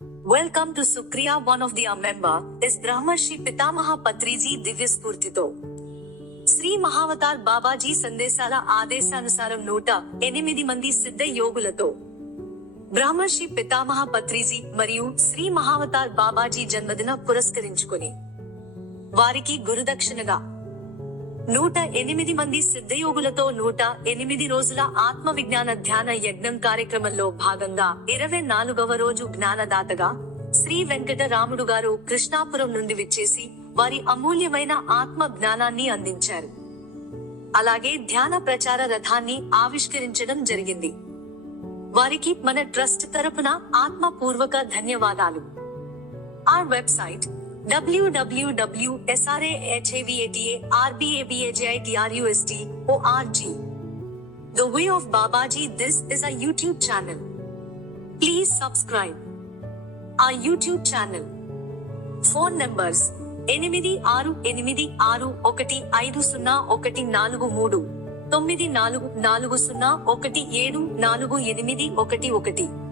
Welcome to Sukriya. One of the member is Brahmarshi Pitamaha Patriji Divya Spurtito. Shri Mahavatar Babaji సందేశాల ఆదేశానుసారం 108 మంది సిద్ధ యోగులతో బ్రహ్మర్షి పితామహ పత్రిజీ మరియు శ్రీ మహావతార్ బాబాజీ జన్మదిన పురస్కరించుకొని వారికి గురుదక్షిణగా 108 మంది సిద్ధయోగులతో 108 రోజుల ఆత్మ విజ్ఞాన ధ్యాన యజ్ఞం కార్యక్రమంలో భాగంగా 24వ రోజు జ్ఞానదాతగా శ్రీ వెంకటరాముడు గారు కృష్ణాపురం నుండి విచ్చేసి వారి అమూల్యమైన ఆత్మ జ్ఞానాన్ని అందించారు. అలాగే ధ్యాన ప్రచార రథాన్ని ఆవిష్కరించడం జరిగింది. వారికి మన ట్రస్ట్ తరపున ఆత్మపూర్వక ధన్యవాదాలు. Our website www.srahavatarbagitrust.org. The Way of Babaji. This is a YouTube channel. Please subscribe our YouTube channel. Phone numbers 8686150143 9440174811.